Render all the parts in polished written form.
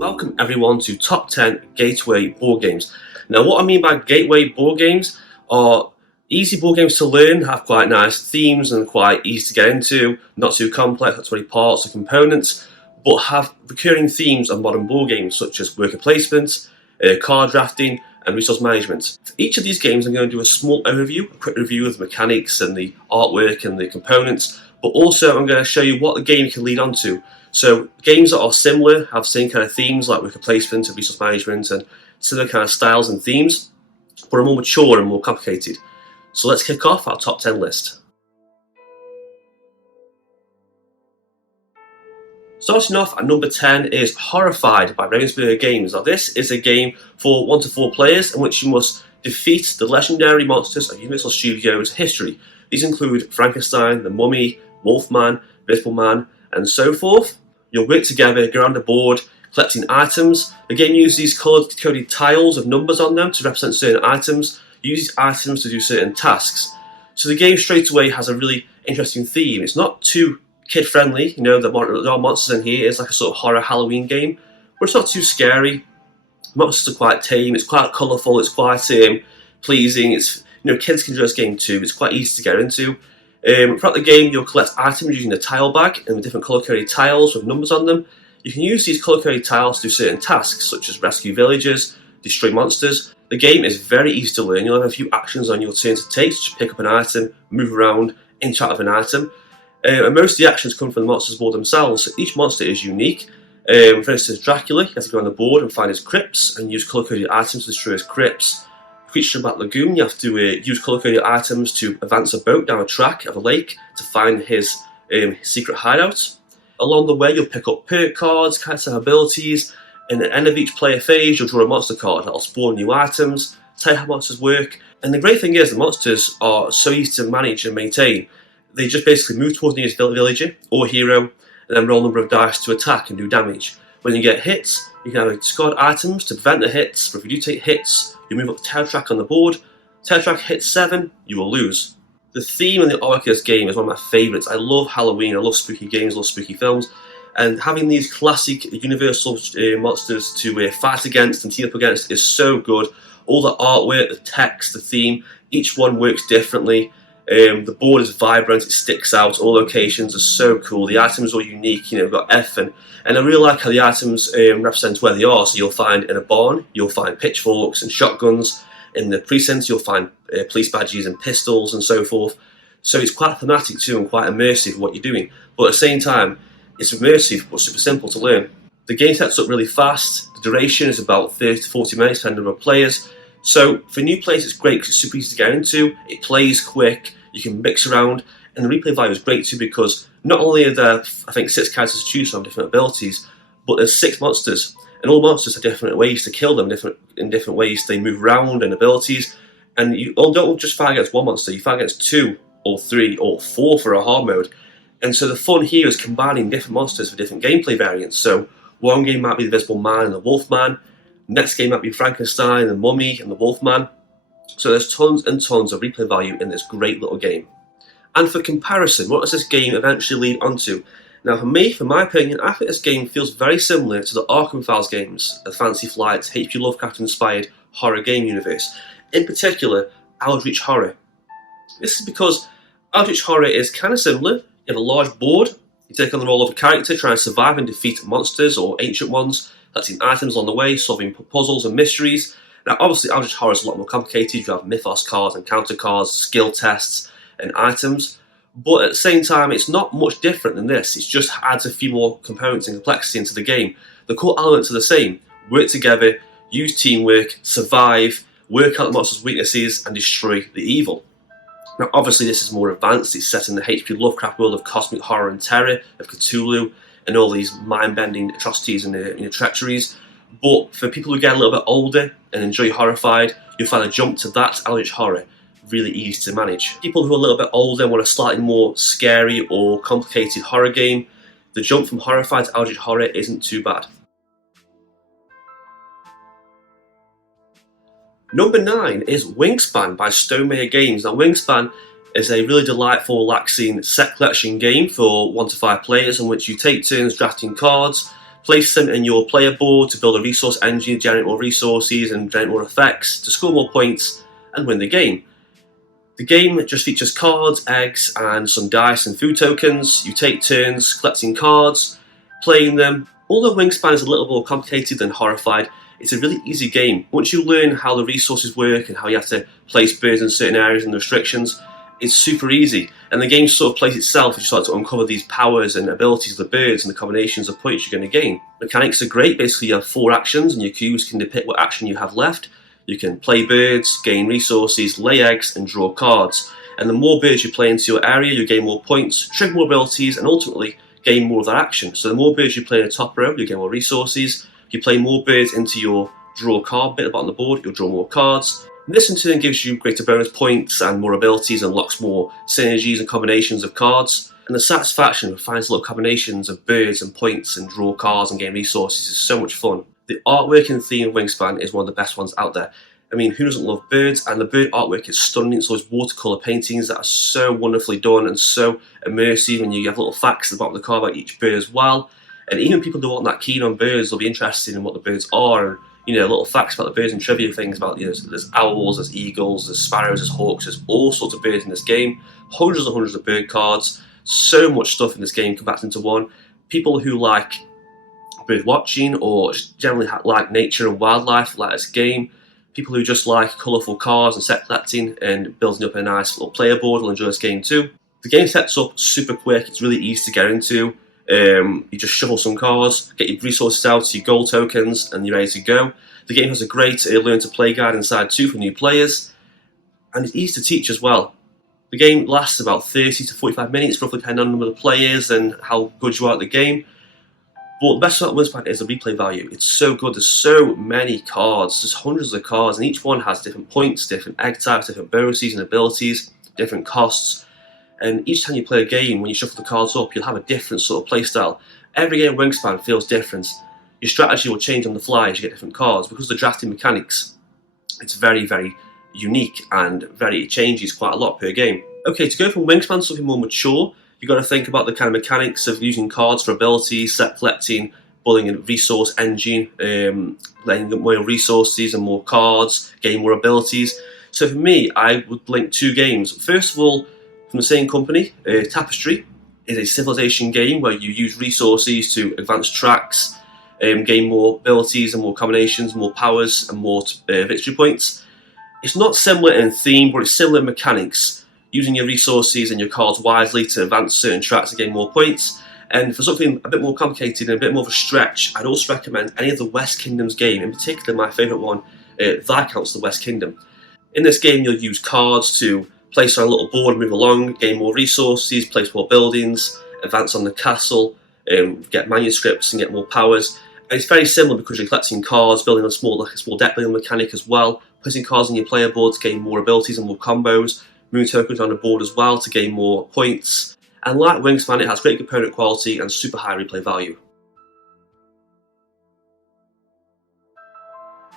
Welcome everyone to Top 10 Gateway Board Games. Now what I mean by gateway board games are easy board games to learn, have quite nice themes and quite easy to get into, not too complex, not too many parts or components, but have recurring themes of modern board games such as worker placement, card drafting and resource management. For each of these games I'm going to do a small overview, a quick review of the mechanics and the artwork and the components, but also I'm going to show you what the game can lead on to. So games that are similar, have the same kind of themes like worker placement and resource management and similar kind of styles and themes, but are more mature and more complicated. So let's kick off our top 10 list. Starting off at number 10 is Horrified by Games. Now this is a game for 1 to 4 players in which you must defeat the legendary monsters of Universal Studios history. These include Frankenstein, the Mummy, Wolfman, Invisible Man, and so forth. You'll work together, go around the board, collecting items. The game uses these colour-coded tiles with numbers on them to represent certain items. You use these items to do certain tasks. So the game straight away has a really interesting theme. It's not too kid-friendly, you know, there are monsters in here. It's like a sort of horror Halloween game, but it's not too scary. Monsters are quite tame, it's quite colourful, it's quite pleasing. It's, you know, kids can enjoy this game too. It's quite easy to get into. Throughout the game, you'll collect items using the tile bag and with different colour-coded tiles with numbers on them. You can use these colour-coded tiles to do certain tasks, such as rescue villagers, destroy monsters. The game is very easy to learn. You'll have a few actions on your turn to take, such as pick up an item, move around, interact with an item. And most of the actions come from the monsters board themselves. So each monster is unique. For instance, Dracula, you have to go on the board and find his crypts and use colour-coded items to destroy his crypts. Creature about Lagoon, you have to use colour-coded items to advance a boat down a track of a lake to find his secret hideout. Along the way, you'll pick up perk cards, kinds of abilities, and at the end of each player phase, you'll draw a monster card that'll spawn new items, tell you how monsters work. And the great thing is, the monsters are so easy to manage and maintain. They just basically move towards the nearest villager or hero, and then roll a number of dice to attack and do damage. When you get hits, you can either discard items to prevent the hits, but if you do take hits, you move up the tail track on the board. Tail track hits 7, you will lose. The theme and the arc of this game is one of my favourites. I love Halloween, I love spooky games, I love spooky films, and having these classic Universal monsters to fight against and team up against is so good. All the artwork, the text, the theme, each one works differently. The board is vibrant, it sticks out, all locations are so cool, the items are unique, you know, we've got F and I really like how the items represent where they are. So you'll find in a barn, you'll find pitchforks and shotguns. In the precincts, you'll find police badges and pistols and so forth. So it's quite thematic too and quite immersive what you're doing. But at the same time, it's immersive but super simple to learn. The game sets up really fast. The duration is about 30 to 40 minutes depending on players. So for new players, it's great because it's super easy to get into. It plays quick. You can mix around, and the replay value is great too because not only are there, I think, 6 characters to choose from, different abilities, but there's 6 monsters, and all monsters have different ways to kill them, in different ways they move around and abilities, and you don't just fight against one monster, you fight against 2 or 3 or 4 for a hard mode, and so the fun here is combining different monsters for different gameplay variants. So one game might be the Invisible Man and the Wolfman, next game might be Frankenstein and the Mummy and the Wolfman. So there's tons and tons of replay value in this great little game. And for comparison, what does this game eventually lead onto? Now for me, for my opinion, I think this game feels very similar to the Arkham Files games, the Fantasy Flight's H.P. Lovecraft-inspired horror game universe. In particular, Eldritch Horror. This is because Eldritch Horror is kind of similar. You have a large board, you take on the role of a character trying to survive and defeat monsters or ancient ones, collecting items on the way, solving puzzles and mysteries. Now obviously Eldritch Horror is a lot more complicated. You have mythos cards and counter cards, skill tests and items, but at the same time it's not much different than this. It just adds a few more components and complexity into the game. The core elements are the same: work together, use teamwork, survive, work out the monster's weaknesses and destroy the evil. Now obviously this is more advanced. It's set in the H.P. Lovecraft world of cosmic horror and terror, of Cthulhu and all these mind-bending atrocities and treacheries. But for people who get a little bit older and enjoy Horrified, you'll find a jump to that Eldritch Horror really easy to manage. People who are a little bit older want a slightly more scary or complicated horror game, the jump from Horrified to Eldritch Horror isn't too bad. Number 9 is Wingspan by Stonemaier Games. Now Wingspan is a really delightful, relaxing set collection game for 1 to 5 players in which you take turns drafting cards, Place them in your player board to build a resource engine, generate more resources and generate more effects to score more points and win the game. The game just features cards, eggs, and some dice and food tokens. You take turns collecting cards, playing them. Although Wingspan is a little more complicated than Horrified, it's a really easy game. Once you learn how the resources work and how you have to place birds in certain areas and the restrictions, it's super easy. And the game sort of plays itself as you start to uncover these powers and abilities of the birds and the combinations of points you're going to gain. Mechanics are great. Basically, you have 4 actions and your cubes can depict what action you have left. You can play birds, gain resources, lay eggs, and draw cards. And the more birds you play into your area, you gain more points, trigger more abilities, and ultimately gain more of that action. So the more birds you play in the top row, you gain more resources. If you play more birds into your draw card bit at the bottom of the board, you'll draw more cards. And this in turn gives you greater bonus points and more abilities, and unlocks more synergies and combinations of cards. And the satisfaction of finding little combinations of birds and points and draw cards and gain resources is so much fun. The artwork and theme of Wingspan is one of the best ones out there. I mean, who doesn't love birds? And the bird artwork is stunning. It's those watercolour paintings that are so wonderfully done and so immersive, and you have little facts at the bottom of the card about each bird as well. And even people who aren't that keen on birds will be interested in what the birds are, and little facts about the birds and trivia things about, there's owls, there's eagles, there's sparrows, there's hawks, there's all sorts of birds in this game. Hundreds and hundreds of bird cards. So much stuff in this game compact into one. People who like bird watching or just generally like nature and wildlife like this game. People who just like colourful cars and set collecting and building up a nice little player board will enjoy this game too. The game sets up super quick. It's really easy to get into. You just shuffle some cards, get your resources out, your gold tokens, and you're ready to go. The game has a great learn to play guide inside too for new players, and it's easy to teach as well. The game lasts about 30 to 45 minutes, roughly depending on the number of players and how good you are at the game. But the best about Wingspan is the replay value. It's so good. There's so many cards. There's hundreds of cards, and each one has different points, different egg types, different bonuses and abilities, different costs. And each time you play a game, when you shuffle the cards up, you'll have a different sort of playstyle. Every game Wingspan feels different. Your strategy will change on the fly as you get different cards. Because of the drafting mechanics, it's very, very unique and it changes quite a lot per game. Okay, to go from Wingspan to something more mature, you've got to think about the kind of mechanics of using cards for abilities, set collecting, building a resource engine, letting up more resources and more cards, gain more abilities. So for me, I would link 2 games. First of all, from the same company, Tapestry is a civilization game where you use resources to advance tracks, gain more abilities and more combinations, more powers and more victory points. It's not similar in theme, but it's similar in mechanics, using your resources and your cards wisely to advance certain tracks and gain more points. And for something a bit more complicated and a bit more of a stretch, I'd also recommend any of the West Kingdoms game, in particular my favourite one, Viscounts of the West Kingdom. In this game you'll use cards to place on a little board, move along, gain more resources, place more buildings, advance on the castle, get manuscripts and get more powers. And it's very similar because you're collecting cards, building a small deck building mechanic as well, placing cards on your player board to gain more abilities and more combos, moving tokens on the board as well to gain more points. And like Wingspan, it has great component quality and super high replay value.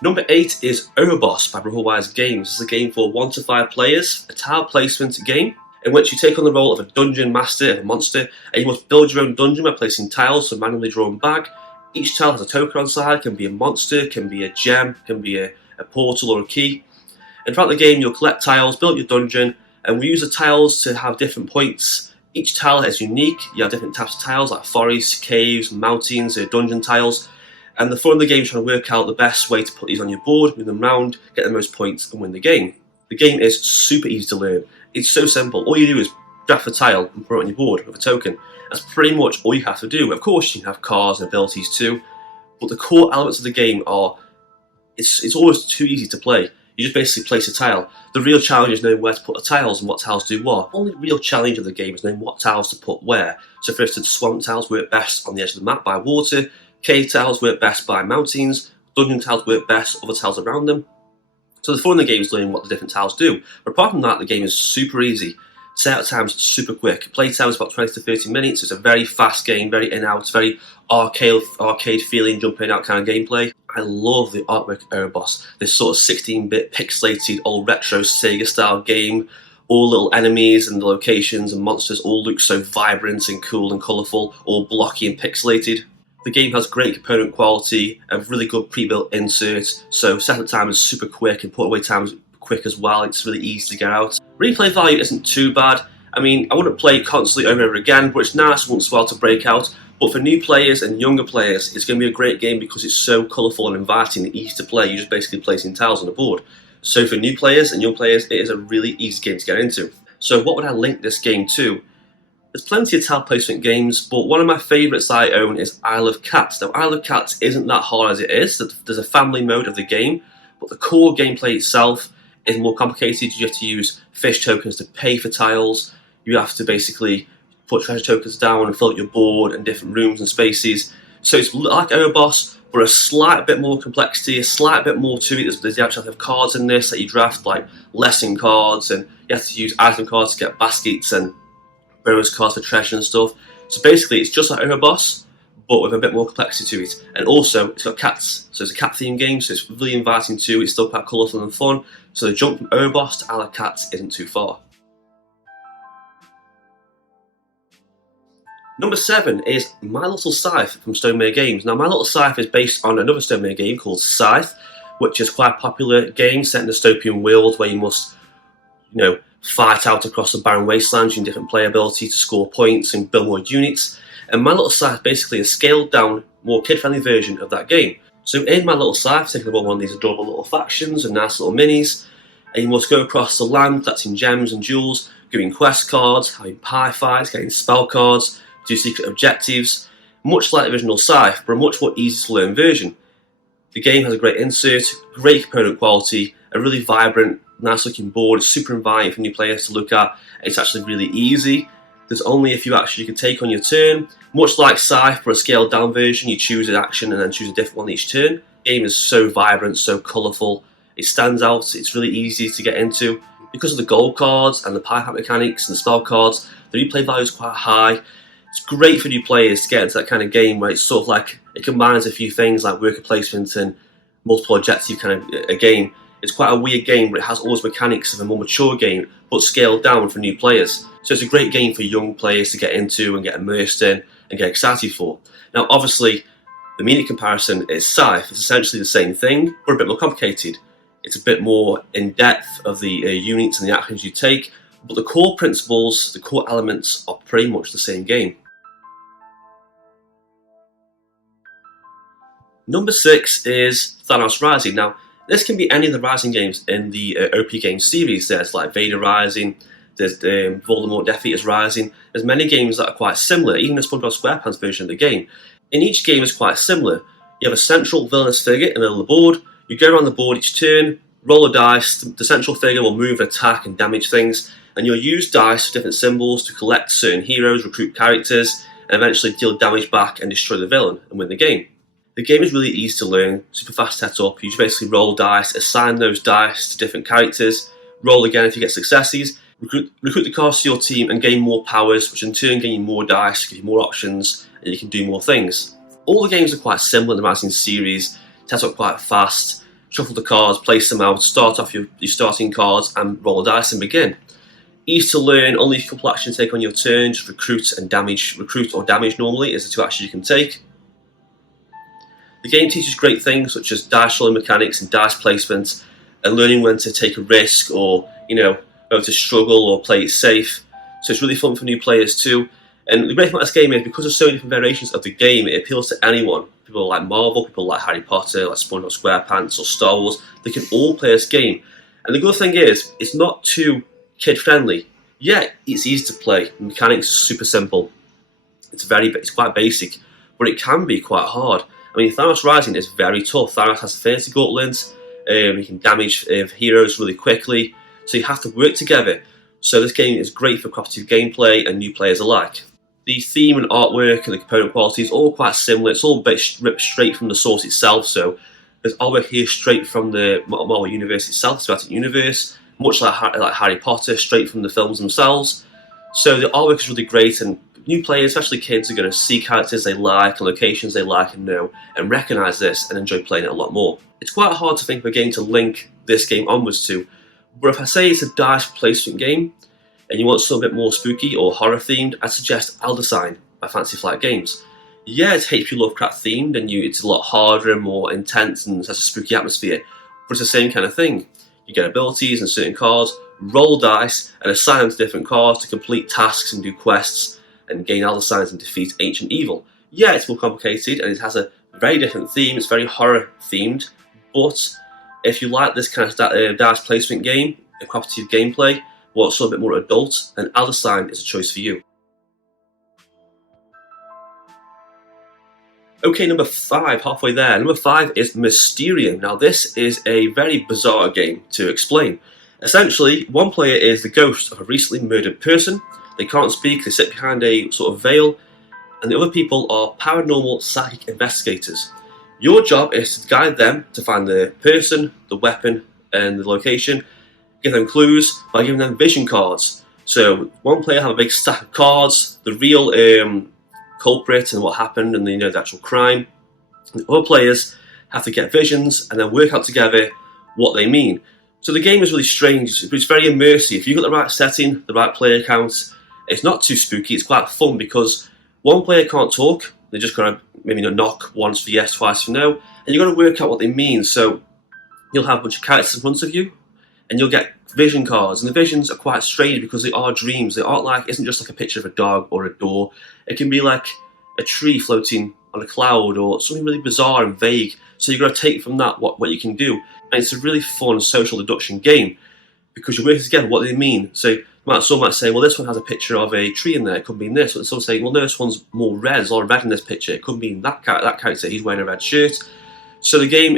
Number 8 is Overboss by Horrified Games. This is a game for 1 to 5 players, a tile placement game in which you take on the role of a dungeon master of a monster, and you must build your own dungeon by placing tiles from a manually drawn bag. Each tile has a token on side, can be a monster, can be a gem, can be a portal or a key. And throughout the game you'll collect tiles, build your dungeon, and we use the tiles to have different points. Each tile is unique. You have different types of tiles like forests, caves, mountains, dungeon tiles. And the fun of the game is trying to work out the best way to put these on your board, move them around, get the most points and win the game. The game is super easy to learn. It's so simple. All you do is draft a tile and put it on your board with a token. That's pretty much all you have to do. Of course you can have cards and abilities too, but the core elements of the game are, it's always too easy to play. You just basically place a tile. The real challenge is knowing where to put the tiles and what tiles do what. The only real challenge of the game is knowing what tiles to put where. So for instance, swamp tiles work best on the edge of the map by water, cave tiles work best by mountains, dungeon tiles work best other tiles around them. So the fun of the game is learning what the different tiles do. But apart from that, the game is super easy. Setup time's super quick. Play time is about 20 to 30 minutes. It's a very fast game, very in-out, very arcade feeling, jumping out kind of gameplay. I love the artwork of Overboss. This sort of 16-bit pixelated old retro Sega style game. All little enemies and the locations and monsters all look so vibrant and cool and colourful, all blocky and pixelated. The game has great component quality, a really good pre-built insert, so setup time is super quick and put away time is quick as well. It's really easy to get out. Replay value isn't too bad. I mean, I wouldn't play it constantly over and over again, but it's nice once in a while to break out. But for new players and younger players, it's going to be a great game because it's so colourful and inviting and easy to play. You're just basically placing tiles on the board. So for new players and young players, it is a really easy game to get into. So what would I link this game to? There's plenty of tile placement games, but one of my favourites I own is Isle of Cats. Now, Isle of Cats isn't that hard as it is. There's a family mode of the game, but the core gameplay itself is more complicated. You have to use fish tokens to pay for tiles. You have to basically put treasure tokens down and fill up your board and different rooms and spaces. So it's like Overboss, but a slight bit more complexity, a slight bit more to it. There's actually have cards in this that you draft, like lesson cards, and you have to use item cards to get baskets and bonus cards for treasure and stuff. So basically, it's just like Overboss, but with a bit more complexity to it. And also, it's got cats, so it's a cat-themed game, so it's really inviting too. It's still quite colourful and fun. So the jump from Overboss to Isle of Cats isn't too far. Number 7 is My Little Cythe from Stonemaier Games. Now, My Little Cythe is based on another Stonemaier game called Cythe, which is quite a popular game set in a dystopian world where you must, fight out across the barren wastelands using different player ability to score points and build more units. And My Little Cythe basically is a scaled down, more kid-friendly version of that game. So in My Little Cythe, taking about one of these adorable little factions and nice little minis, and you must go across the land collecting gems and jewels, giving quest cards, having pie fights, getting spell cards, do secret objectives, much like the original Cythe, but a much more easy to learn version. The game has a great insert, great component quality, a really vibrant, nice looking board. It's super inviting for new players to look at. It's actually really easy. There's only a few actions you can take on your turn. Much like Cythe, but a scaled down version, you choose an action and then choose a different one each turn. The game is so vibrant, so colourful. It stands out, it's really easy to get into. Because of the gold cards and the pie hat mechanics and the spell cards, the replay value is quite high. It's great for new players to get into that kind of game where it's sort of like, it combines a few things like worker placement and multiple objective kind of a game. It's quite a weird game, but it has all those mechanics of a more mature game, but scaled down for new players. So it's a great game for young players to get into and get immersed in and get excited for. Now, obviously, the immediate comparison is Cythe. It's essentially the same thing, but a bit more complicated. It's a bit more in-depth of the units and the actions you take, but the core principles, the core elements are pretty much the same game. Number 6 is Thanos Rising. Now, this can be any of the Rising games in the OP Games series. There's like Vader Rising, there's Voldemort Death Eaters Rising. There's many games that are quite similar, even the SpongeBob SquarePants version of the game. In each game is quite similar. You have a central villainous figure in the middle of the board. You go around the board each turn, roll a dice. The central figure will move, attack, and damage things. And you'll use dice for different symbols to collect certain heroes, recruit characters, and eventually deal damage back and destroy the villain and win the game. The game is really easy to learn, super fast setup. You just basically roll dice, assign those dice to different characters, roll again if you get successes, recruit the cards to your team and gain more powers, which in turn gain you more dice, give you more options, and you can do more things. All the games are quite similar in the Rising series, set up quite fast, shuffle the cards, place them out, start off your starting cards and roll dice and begin. Easy to learn, only a couple actions to take on your turn, just recruit and damage. Recruit or damage normally is the two actions you can take. The game teaches great things such as dice rolling mechanics and dice placement and learning when to take a risk or, whether to struggle or play it safe. So it's really fun for new players too. And the great thing about this game is because there's so many different variations of the game, it appeals to anyone. People like Marvel, people like Harry Potter, like SpongeBob SquarePants or Star Wars, they can all play this game. And the good thing is, it's not too kid-friendly. Yeah, it's easy to play. The mechanics are super simple. It's quite basic, but it can be quite hard. I mean, Thanos Rising is very tough. Thanos has Infinity Gauntlets, he can damage heroes really quickly, so you have to work together. So this game is great for cooperative gameplay and new players alike. The theme and artwork and the component quality is all quite similar. It's all ripped straight from the source itself, so there's artwork here straight from the Marvel Universe itself, the cinematic universe, much like Harry Potter, straight from the films themselves. So the artwork is really great, and new players, especially kids, are going to see characters they like and locations they like and know and recognise this and enjoy playing it a lot more. It's quite hard to think of a game to link this game onwards to, but if I say it's a dice placement game and you want something a bit more spooky or horror themed, I'd suggest Elder Sign by Fantasy Flight Games. Yeah, it's H.P. Lovecraft themed, and it's a lot harder and more intense and has a spooky atmosphere. But it's the same kind of thing. You get abilities and certain cards, roll dice, and assign them to different cards to complete tasks and do quests, and gain other signs and defeat ancient evil. Yeah, it's more complicated, and it has a very different theme. It's very horror themed, but if you like this kind of dice placement game, a cooperative gameplay, what's a bit more adult, then Other Sign is a choice for you. Okay, number 5, halfway there. Number 5 is Mysterion. Now this is a very bizarre game to explain. Essentially, one player is the ghost of a recently murdered person. They can't speak, they sit behind a sort of veil, and the other people are paranormal psychic investigators. Your job is to guide them to find the person, the weapon, and the location, give them clues by giving them vision cards. So one player have a big stack of cards, the real culprit and what happened and the actual crime. And other players have to get visions and then work out together what they mean. So the game is really strange, but it's very immersive. If you've got the right setting, the right player count, it's not too spooky, it's quite fun because one player can't talk, they're just going to maybe knock once for yes, twice for no, and you've got to work out what they mean. So you'll have a bunch of characters in front of you, and you'll get vision cards, and the visions are quite strange because they are dreams. They aren't like, isn't just like a picture of a dog or a door. It can be like a tree floating on a cloud or something really bizarre and vague. So you've got to take from that what you can do. And it's a really fun social deduction game because you're working together what they mean. So someone might say, well, this one has a picture of a tree in there. It could mean this. And someone saying, well, no, this one's more red. There's a lot of red in this picture. It could mean that character. He's wearing a red shirt. So the game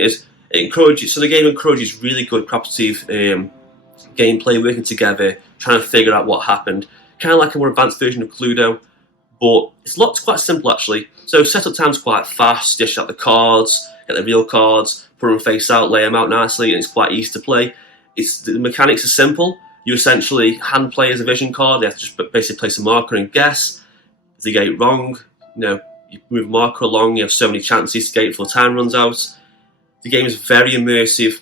encourages really good cooperative gameplay, working together, trying to figure out what happened. Kind of like a more advanced version of Cluedo, but it's quite simple actually. So setup time's quite fast. Dish out the cards, get the real cards, put them face out, lay them out nicely, and it's quite easy to play. The mechanics are simple. You essentially hand players a vision card. They have to just basically place a marker and guess. If they get it wrong, you move a marker along. You have so many chances to get it before time runs out. The game is very immersive.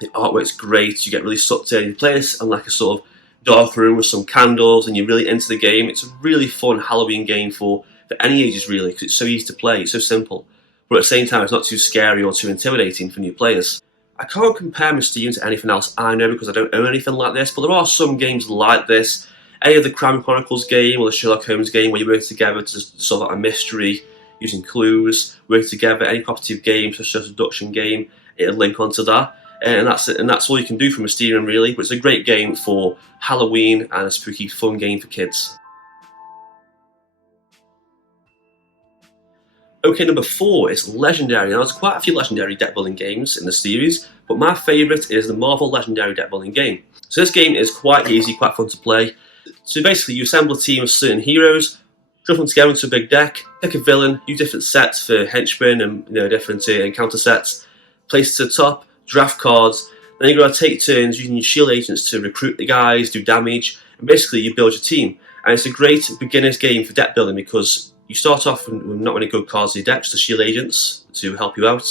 The artwork's great. You get really sucked in. You play this in like a sort of dark room with some candles, and you're really into the game. It's a really fun Halloween game for any ages really, because it's so easy to play. It's so simple, but at the same time, it's not too scary or too intimidating for new players. I can't compare Mysterion to anything else I know because I don't own anything like this, but there are some games like this. Any of the Crime Chronicles game or the Sherlock Holmes game where you work together to solve out a mystery using clues, work together. Any cooperative game, such as a deduction game, it'll link onto that. And that's all you can do for Mysterion really, but it's a great game for Halloween and a spooky fun game for kids. Okay, number 4 is Legendary. Now there's quite a few Legendary deck building games in the series, but my favourite is the Marvel Legendary deck building game. So this game is quite easy, quite fun to play. So basically you assemble a team of certain heroes, drop them together into a big deck, pick a villain, use different sets for henchmen and different encounter sets, place it to the top, draft cards, then you're going to take turns using your shield agents to recruit the guys, do damage, and basically you build your team. And it's a great beginner's game for deck building because you start off with not many good cards in your deck, just the shield agents to help you out.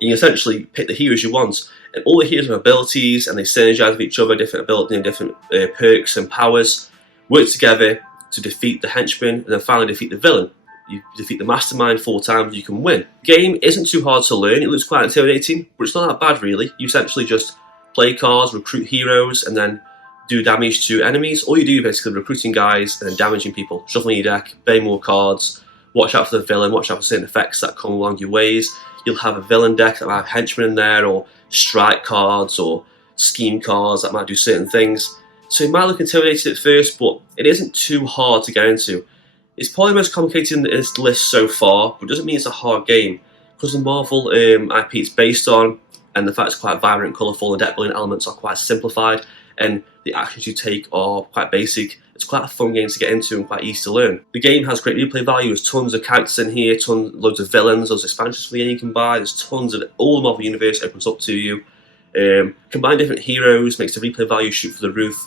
And you essentially pick the heroes you want, and all the heroes have abilities and they synergize with each other, different abilities, different perks and powers, work together to defeat the henchman and then finally defeat the villain. You defeat the mastermind 4 times, you can win. The game isn't too hard to learn, it looks quite intimidating, but it's not that bad really. You essentially just play cards, recruit heroes, and then do damage to enemies. All you do is basically recruiting guys and then damaging people, shuffling your deck, playing more cards, watch out for the villain, watch out for certain effects that come along your ways. You'll have a villain deck that might have henchmen in there, or strike cards, or scheme cards that might do certain things. So it might look intimidating at first, but it isn't too hard to get into. It's probably the most complicated in this list so far, but it doesn't mean it's a hard game. Because the Marvel IP it's based on, and the fact it's quite vibrant and colourful, the deck building elements are quite simplified, and the actions you take are quite basic. It's quite a fun game to get into and quite easy to learn. The game has great replay value, there's tons of characters in here, loads of villains, there's expansions for the game you can buy, there's tons of all the Marvel Universe opens up to you. Combine different heroes, makes the replay value shoot for the roof,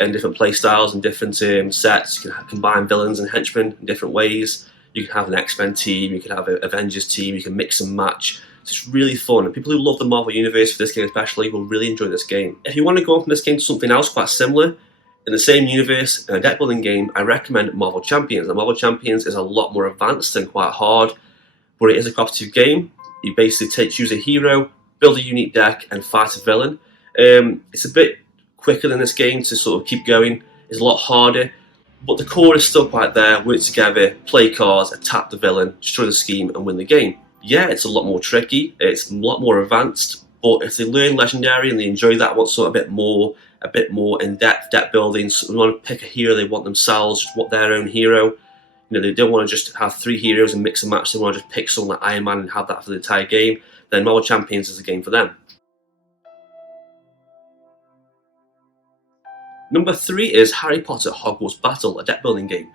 and different play styles and different sets. You can combine villains and henchmen in different ways. You can have an X-Men team, you can have an Avengers team, you can mix and match. So it's really fun, and people who love the Marvel Universe for this game especially will really enjoy this game. If you want to go on from this game to something else quite similar, In the same universe, in a deck building game, I recommend Marvel Champions. And Marvel Champions is a lot more advanced and quite hard, but it is a cooperative game. You basically choose a hero, build a unique deck, and fight a villain. It's a bit quicker than this game to sort of keep going. It's a lot harder, but the core is still quite there. Work together, play cards, attack the villain, destroy the scheme, and win the game. Yeah, it's a lot more tricky. It's a lot more advanced. But if they learn Legendary and they enjoy that, want sort of a bit more in-depth deck building, so they want to pick a hero they want themselves, want their own hero. They don't want to just have 3 heroes and mix and match. They want to just pick someone like Iron Man and have that for the entire game. Then Marvel Champions is a game for them. Number 3 is Harry Potter Hogwarts Battle, a deck building game.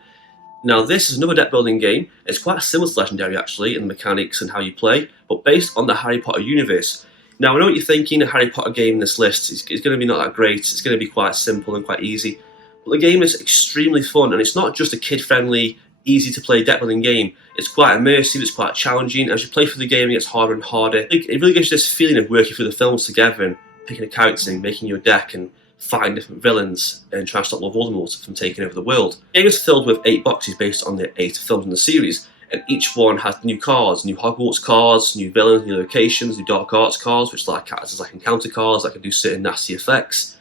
Now this is another deck building game. It's quite similar to Legendary actually in the mechanics and how you play, but based on the Harry Potter universe. Now I know what you're thinking, a Harry Potter game in this list is going to be not that great, it's going to be quite simple and quite easy. But the game is extremely fun, and it's not just a kid-friendly, easy to play deck building game. It's quite immersive, it's quite challenging. As you play through the game, it gets harder and harder. It really gives you this feeling of working through the films together and picking a character and making your deck and fighting different villains and trying to stop Lord Voldemort from taking over the world. The game is filled with 8 boxes based on the 8 films in the series, and each one has new cards, new Hogwarts cards, new villains, new locations, new dark arts cards, which like acts as like encounter cards that can do certain nasty effects.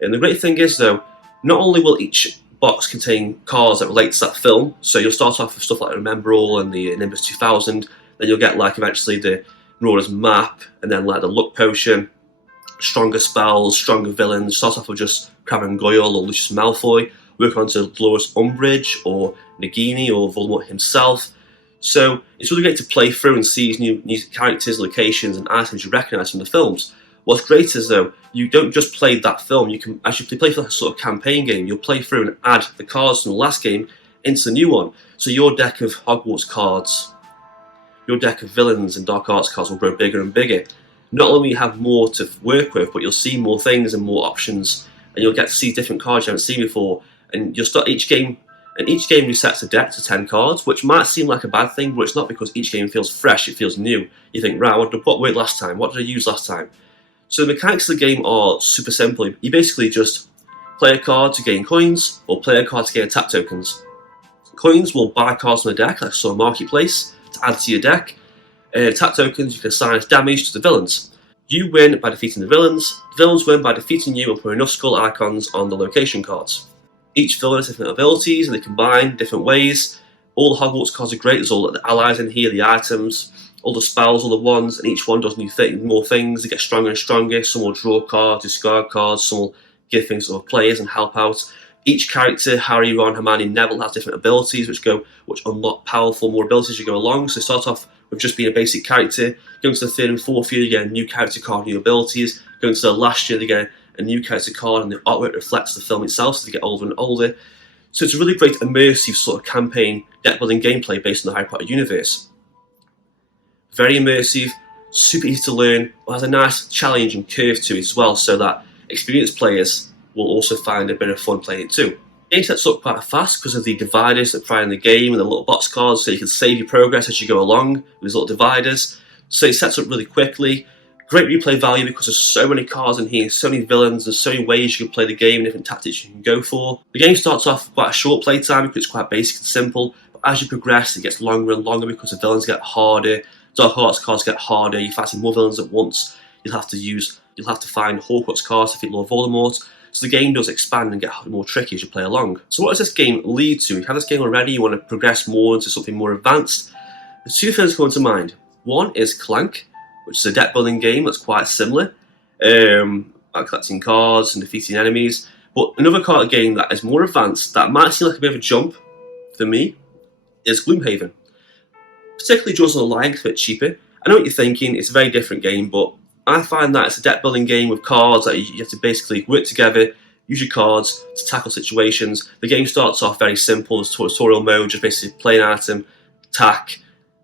And the great thing is though, not only will each box contain cards that relate to that film, so you'll start off with stuff like Emmerdale and the Nimbus 2000, then you'll get like eventually the Marauders map, and then like the luck potion, stronger spells, stronger villains. Start off with just Crabbe and Goyle or Lucius Malfoy, work on to Dolores Umbridge or Nagini or Voldemort himself. So it's really great to play through and see new characters, locations and items you recognise from the films. What's great is though, you don't just play that film, you can actually play for that sort of campaign game. You'll play through and add the cards from the last game into the new one. So your deck of Hogwarts cards, your deck of villains and dark arts cards will grow bigger and bigger. Not only will you have more to work with, but you'll see more things and more options, and you'll get to see different cards you haven't seen before. And you'll start each game, and each game resets a deck to 10 cards, which might seem like a bad thing, but it's not, because each game feels fresh, it feels new. You think, right, what worked last time? What did I use last time? So the mechanics of the game are super simple. You basically just play a card to gain coins, or play a card to gain attack tokens. Coins will buy cards from the deck, like a marketplace, to add to your deck. Attack tokens you can assign as damage to the villains. You win by defeating the villains win by defeating you and putting enough skull icons on the location cards. Each villain has different abilities and they combine different ways. All the Hogwarts cards are great, there's all the allies in here, the items, all the spells, all the wands, and each one does more things. They get stronger and stronger. Some will draw cards, discard cards, some will give things to other players and help out. Each character, Harry, Ron, Hermione, Neville, has different abilities which unlock powerful more abilities as you go along. So start off with just being a basic character. Going to the 3rd and 4th year, you get a new character card, new abilities. Going to the last year, they get a new character card, and the artwork reflects the film itself, so they get older and older. So it's a really great immersive sort of campaign deck building gameplay based on the Harry Potter universe. Very immersive, super easy to learn, but has a nice challenge and curve to it as well, so that experienced players will also find a bit of fun playing it too. The game sets up quite fast because of the dividers that are in the game and the little box cards, so you can save your progress as you go along with these little dividers. So it sets up really quickly. Great replay value because there's so many cards in here, so many villains, there's so many ways you can play the game, different tactics you can go for. The game starts off with quite a short play time because it's quite basic and simple, but as you progress it gets longer and longer because the villains get harder, dark arts cards get harder, you're fighting more villains at once. You'll have to find Hogwarts cards to defeat Lord Voldemort. So the game does expand and get more tricky as you play along. So what does this game lead to? You have this game already, you want to progress more into something more advanced. The 2 things come to mind. One is Clank, which is a deck building game that's quite similar, like collecting cards and defeating enemies. But another card game that is more advanced, that might seem like a bit of a jump for me, is Gloomhaven. Particularly Jaws of the Lion, a bit cheaper. I know what you're thinking, it's a very different game, but I find that it's a deck building game with cards that you have to basically work together, use your cards to tackle situations. The game starts off very simple, it's tutorial mode, just basically play an item, attack,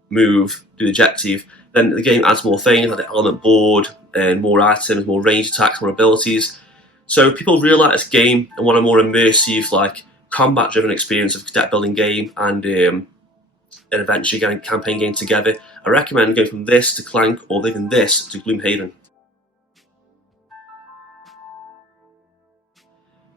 move, do the objective. Then the game adds more things like the element board and more items, more range attacks, more abilities. So people really like this game and want a more immersive, like combat driven experience of deck building game and an adventure game, campaign game together. I recommend going from this to Clank or even this to Gloomhaven.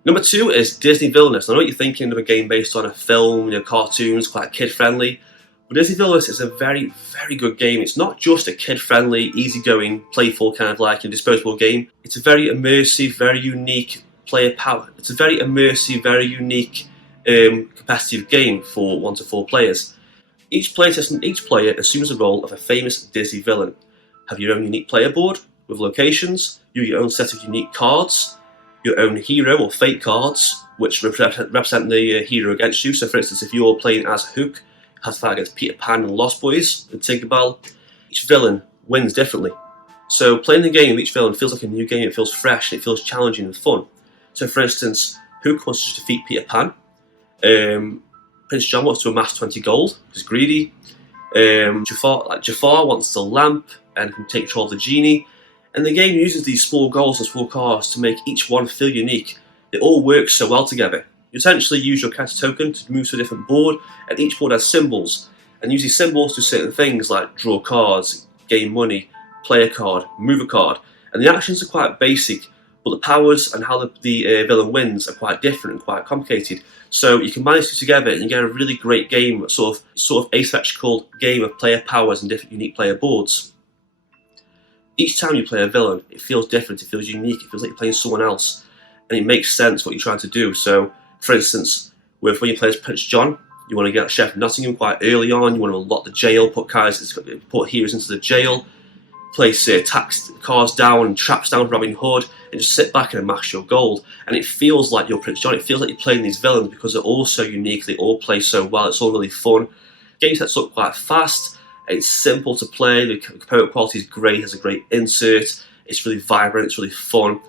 Number 2 is Disney Villainous. I know what you're thinking of a game based on a film, cartoons, quite kid-friendly. But Disney Villainous is a very, very good game. It's not just a kid-friendly, easygoing, playful kind of like a disposable game. It's a very immersive, very unique player power. It's a very immersive, very unique competitive game for 1 to 4 players. Each player assumes the role of a famous Disney villain. Have your own unique player board with locations, your own set of unique cards, your own hero or fate cards, which represent the hero against you. So, for instance, if you're playing as Hook, has to fight against Peter Pan and Lost Boys and Tinkerbell, each villain wins differently. So, playing the game with each villain feels like a new game. It feels fresh, it feels challenging and fun. So, for instance, Hook wants to defeat Peter Pan. Prince John wants to amass 20 gold. He's greedy. Jafar wants the lamp and can take control of the genie. And the game uses these small goals and small cards to make each one feel unique. It all works so well together. You essentially use your character token to move to a different board, and each board has symbols. And use these symbols to do certain things like draw cards, gain money, play a card, move a card. And the actions are quite basic, but the powers and how the villain wins are quite different and quite complicated. So you can manage two together and you get a really great game, sort of asymmetrical game of player powers and different unique player boards. Each time you play a villain, it feels different, it feels unique, it feels like you're playing someone else, and it makes sense what you're trying to do. So, for instance, when you play as Prince John, you want to get Sheriff Nottingham quite early on, you want to unlock the jail, put heroes into the jail, place tax cards down and traps down Robin Hood, and just sit back and amass your gold. And it feels like you're Prince John, it feels like you're playing these villains because they're all so unique, they all play so well, it's all really fun. The game sets up quite fast. It's simple to play, the component quality is great, has a great insert, it's really vibrant, it's really fun.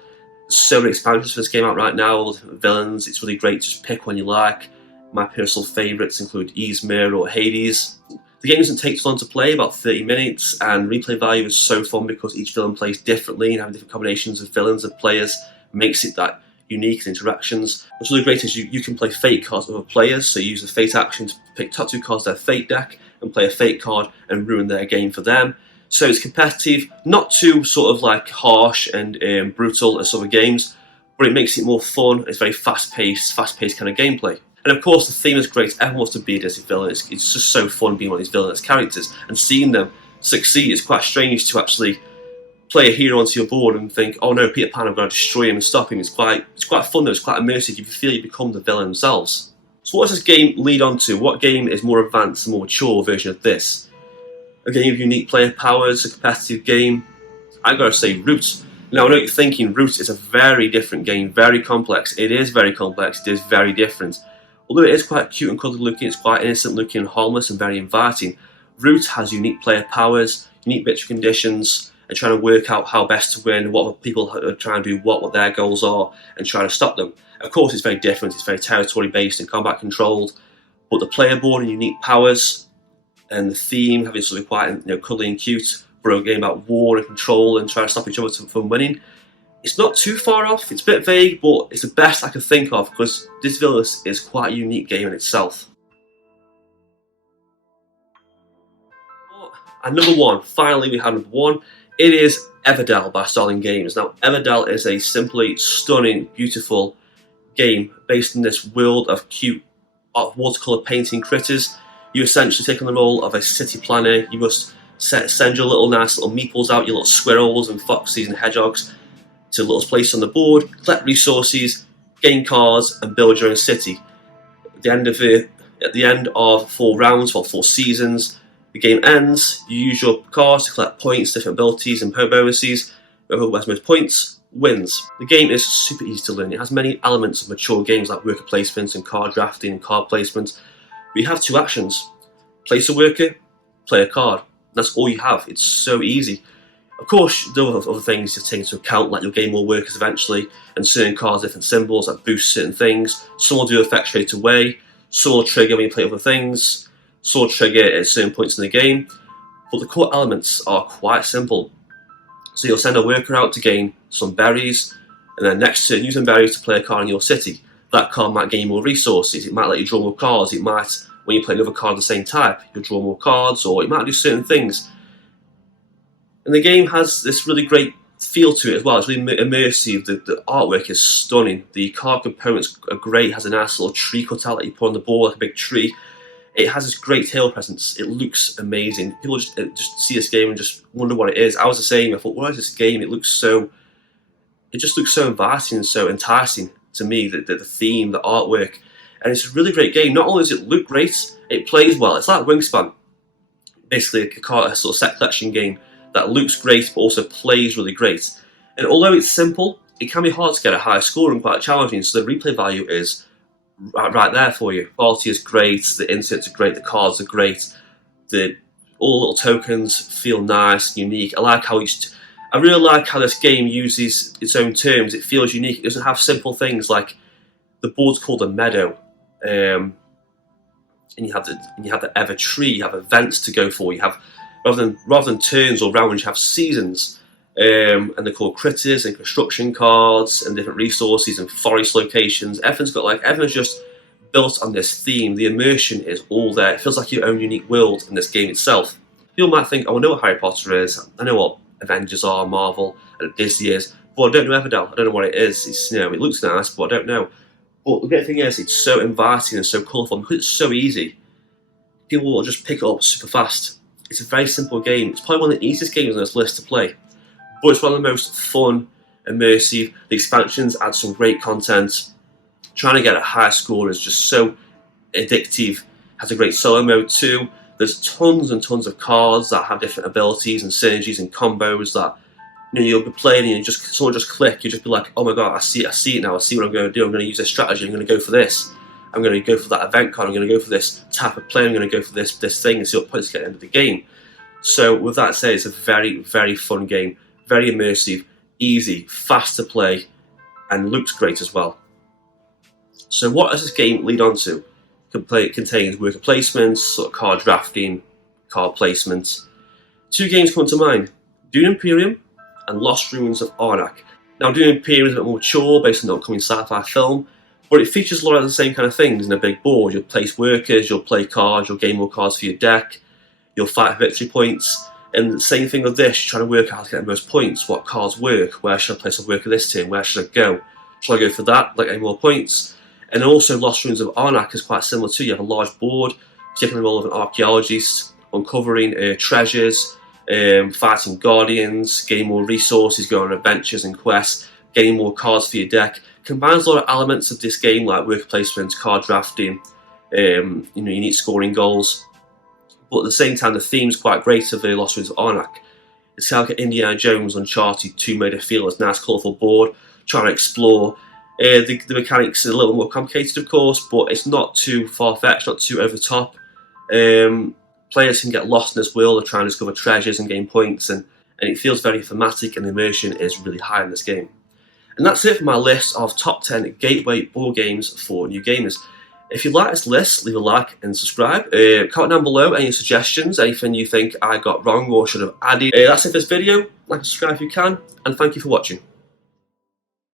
There's so many expansions for this game out right now, all the different villains, it's really great to just pick one you like. My personal favourites include Ysmir or Hades. The game doesn't take too long to play, about 30 minutes, and replay value is so fun because each villain plays differently and having different combinations of villains and players makes it that unique and interactions. What's really great is you can play fate cards with other players, so you use the fate action to pick top 2 cards of their fate deck and play a fate card and ruin their game for them. So it's competitive, not too sort of like harsh and brutal as other games, but it makes it more fun. It's very fast-paced kind of gameplay. And of course the theme is great, everyone wants to be a Disney villain, it's just so fun being one of these villainous characters, and seeing them succeed is quite strange to actually play a hero onto your board and think, oh no, Peter Pan, I'm going to destroy him and stop him. It's quite fun though, it's quite immersive, you feel you become the villain themselves. So what does this game lead on to? What game is more advanced and more mature version of this? A game of unique player powers, a competitive game? I've got to say Root. Now I know what you're thinking, Root is a very different game, very complex. It is very complex, it is very different. Although it is quite cute and coloured looking, it's quite innocent looking and harmless and very inviting. Root has unique player powers, unique bits of conditions, and trying to work out how best to win, what people are trying to do, what their goals are, and trying to stop them. Of course, it's very different, it's very territory based and combat controlled, but the player board and unique powers, and the theme, having something quite cuddly and cute, for a game about war and control and trying to stop each other from winning. It's not too far off, it's a bit vague, but it's the best I can think of because this Villainous is quite a unique game in itself. And number 1, finally we have number 1, it is Emmerdale by Starling Games. Now Emmerdale is a simply stunning, beautiful game based in this world of cute watercolour painting critters. You essentially take on the role of a city planner, you must send your nice little meeples out, your little squirrels and foxes and hedgehogs, to little places on the board, collect resources, gain cards, and build your own city. At the end of 4 rounds, or 4 seasons, the game ends. You use your cards to collect points, different abilities, and bonuses. Whoever has most points wins. The game is super easy to learn. It has many elements of mature games like worker placement and card drafting and card placement. But you have 2 actions: place a worker, play a card. That's all you have. It's so easy. Of course, there are other things to take into account, like you'll gain more workers eventually, and certain cards, different symbols that boost certain things. Some will do effects straight away, some will trigger when you play other things, some will trigger at certain points in the game, but the core elements are quite simple. So you'll send a worker out to gain some berries, and then next turn use them berries to play a card in your city. That card might gain more resources, it might let you draw more cards, it might, when you play another card of the same type, you'll draw more cards, or it might do certain things. And the game has this really great feel to it as well. It's really immersive. The artwork is stunning. The card components are great. It has a nice little tree cut out that you put on the board, like a big tree. It has this great table presence. It looks amazing. People just see this game and just wonder what it is. I was the same. I thought, what is this game? It just looks so inviting and so enticing to me. The theme, the artwork, and it's a really great game. Not only does it look great, it plays well. It's like Wingspan, basically a sort of set collection game that looks great but also plays really great. And although it's simple, it can be hard to get a high score and quite challenging. So the replay value is right there for you. Quality is great, the inserts are great, the cards are great, all the little tokens feel nice, unique. I really like how this game uses its own terms. It feels unique. It doesn't have simple things like the board's called a meadow, and you have the ever tree. You have events to go for. You have rather than turns or rounds, you have seasons. And they're called critters and construction cards and different resources and forest locations. Everything's just built on this theme. The immersion is all there. It feels like your own unique world in this game itself. People might think, oh, I know what Harry Potter is. I know what Avengers are, Marvel, and Disney is, but I don't know Emmerdale. I don't know what it is. It looks nice, but I don't know. But the great thing is, it's so inviting and so colourful because it's so easy. People will just pick it up super fast. It's a very simple game. It's probably one of the easiest games on this list to play. But it's one of the most fun, immersive. The expansions add some great content. Trying to get a high score is just so addictive. Has a great solo mode too. There's tons and tons of cards that have different abilities and synergies and combos that you'll be playing and someone just click. You just be like, oh my god, I see it now. I see what I'm going to do. I'm going to use this strategy. I'm going to go for this. I'm going to go for that event card. I'm going to go for this type of play. I'm going to go for this thing and see what points get at the end of the game. So with that said, it's a very, very fun game. Very immersive, easy, fast to play, and looks great as well. So what does this game lead on to? It contains worker placements, sort of card drafting, card placements. Two games come to mind, Dune Imperium and Lost Ruins of Arnak. Now Dune Imperium is a bit more mature, based on the upcoming sci-fi film, but it features a lot of the same kind of things in a big board. You'll place workers, you'll play cards, you'll gain more cards for your deck, you'll fight for victory points. And the same thing with this, trying to work out how to get the most points, what cards work, where should I place a worker this turn, where should I go? Should I go for that, like any more points? And also Lost Ruins of Arnak is quite similar too. You have a large board, taking the role of an archaeologist, uncovering treasures, fighting guardians, getting more resources, going on adventures and quests, getting more cards for your deck. Combines a lot of elements of this game like worker placement, card drafting, unique scoring goals. But at the same time, the theme's quite great of the Lost Ruins of Arnak. It's kind of like Indiana Jones, Uncharted 2 made it feel as a nice, colourful board, trying to explore. The mechanics are a little more complicated, of course, but it's not too far-fetched, not too over the top. Players can get lost in this world of trying to discover treasures and gain points, and it feels very thematic, and the immersion is really high in this game. And that's it for my list of top 10 gateway board games for new gamers. If you like this list, leave a like and subscribe. Comment down below any suggestions, anything you think I got wrong or should have added. That's it for this video. Like and subscribe if you can, and thank you for watching.